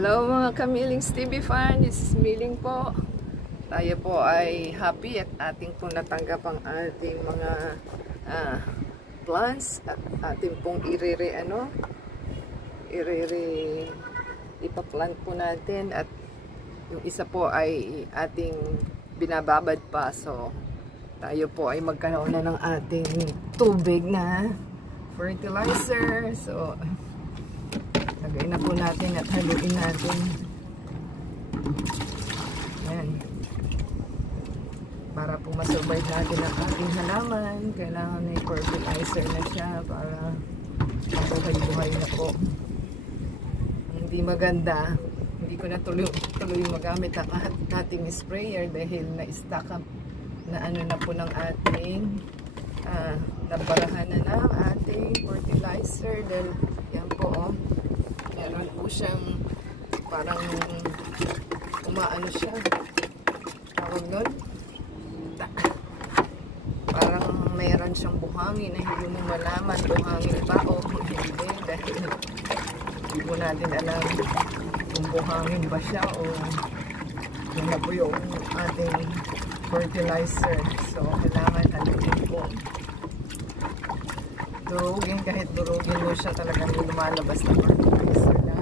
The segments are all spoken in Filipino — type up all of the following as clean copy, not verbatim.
Hello mga Kamilings TV fan, this is Miling po. Tayo po ay happy at ating pong natanggap ang ating mga plants at ating pong ipaplant po natin, at yung isa po ay ating binababad pa. So tayo po ay magkaroon na ng ating tubig na fertilizer. So lagay na po natin at haluin natin. Ayan. Para po masurvive natin ang ating halaman, kailangan may fertilizer na siya para mabuhay-buhay na po. Hindi maganda, hindi ko na tuloy magamit ang ating sprayer dahil na-stack up na na po ng ating nabarahan na ng ating fertilizer. Dahil yan po, meron po siyang parang umaano siya, tawag nun, parang meron siyang buhangin na hindi mo malaman buhangin ba o hindi, dahil hindi po natin alam kung buhangin ba siya o yun na po yung ating fertilizer. So kailangan haluin po, durugin, kahit durugin mo siya, talagang lumalabas na fertilizer na.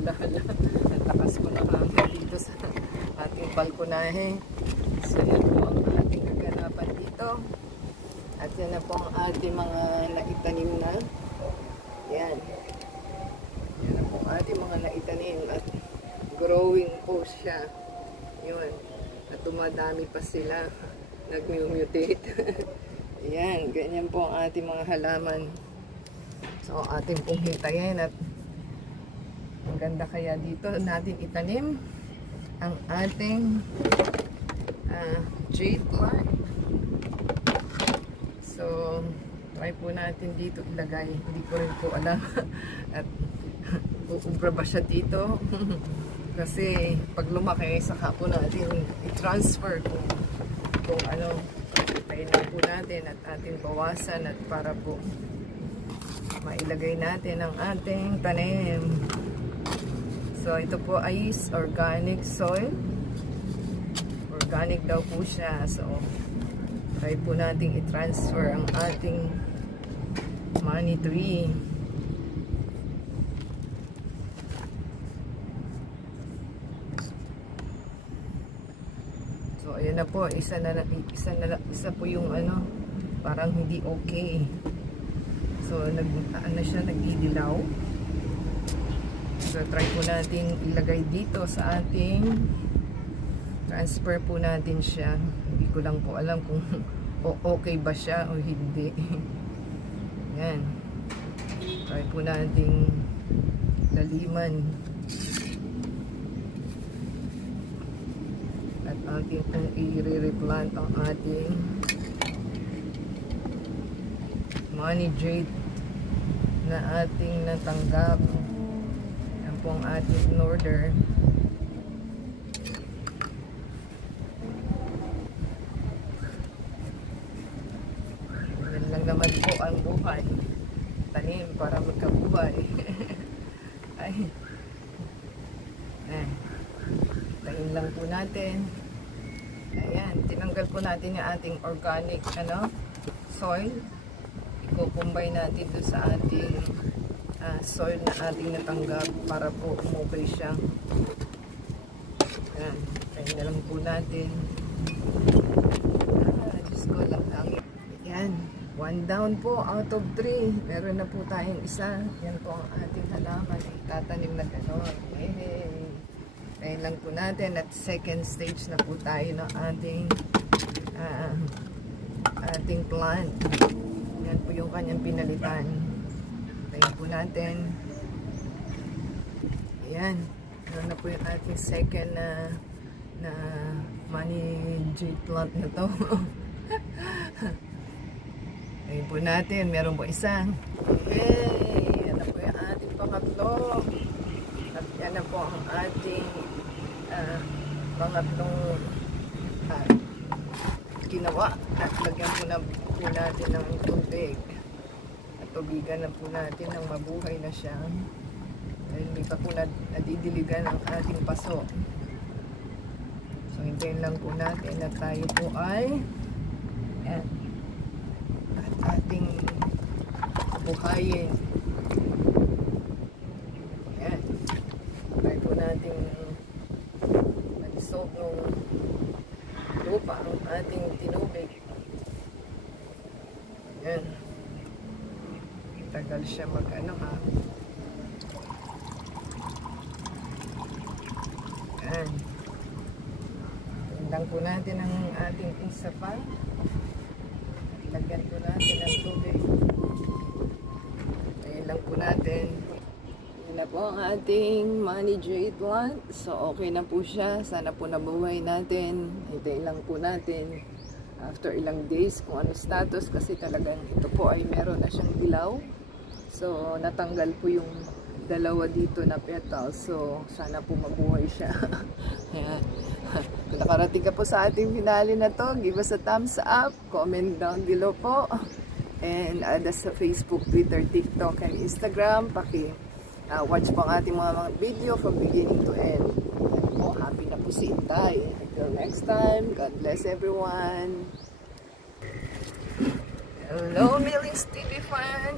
Ang takas ko na hanggang dito sa ating balkonahe. So yan po ang ating kaganapan dito, at yan na po ang ating mga naitanim na. Yan na po ang ating mga naitanim at growing po siya. Yun, at tumadami pa sila, nag-mutate. Ayan, ganyan po ang ating mga halaman. So ating pong hintayin, at ang ganda kaya dito natin itanim ang ating jade plant. So try po natin dito ilagay, hindi ko rin po alam at uubra ba siya dito kasi pag lumaki saka po natin i-transfer kung ano kailan po natin, at ating bawasan at para po mailagay natin ang ating tanim. So ito po ay organic soil, organic daw po siya. So try po nating i-transfer ang ating money tree. So ayan na po, isa po yung ano, parang hindi okay. So siya, nagdidilaw. So try po natin ilagay dito sa ating, transfer po natin siya. Hindi ko lang po alam kung okay ba siya o hindi. Yan, try po nating laliman at ating pong i-replant ang ating money jade na ating natanggap. Yan po ang ating in-order. Yan lang naman po ang buhay, tanim para magkabuhay. Ay, tanim lang po natin. Ayan, tinanggal po natin yung ating organic soil. I-combine natin doon sa ating soil na ating natanggap para po umukay siya. Ayan, tayo na lang po natin. Diyos ko lang. Ayan, 1 down po out of 3. Meron na po tayong isa. Yan po ang ating halaman. Tatanim na gano'n. Tayo lang po natin, at second stage na po tayo ng ating plant. Yan po yung kanyang pinalitan. Tayo po natin. Ayan. Ano na po yung ating second na money jade plant na to. Tayo po natin. Meron po isang. Yay! Yan na po yung ating pangatlo. At yan na po ang ating pangatlong ginawa. At lagyan po na po natin ng tubig. At tubigan na po natin ng mabuhay na siya. Hindi pa po nadidiligan ang ating paso. So, hintayin lang po natin na tayo po ay yan, at ating buhayin. Yan. Try po natin mag-dissolve ng lupa ang ating tinubig. Yan. Tagal siya mag-ano ha. Yan. Tingnan po natin ang ating isa pa. Lagyan po natin ng tubig. Ayun lang po natin. Yan na po ang ating money jade plant. So okay na po siya. Sana po nabuhay natin. Hintayin lang po natin after ilang days kung ano status, kasi talagang ito po ay meron na siyang dilaw. So natanggal po yung dalawa dito na petals. So sana po mabuhay siya. Ayan. Kung nakarating ka po sa ating finale na to, give us a thumbs up, comment down below po, and add us sa Facebook, Twitter, TikTok, and Instagram. Watch po ang ating mga video from beginning to end. Yan po, happy na po si Intay. Until next time, God bless everyone. Hello, Millings TV fan!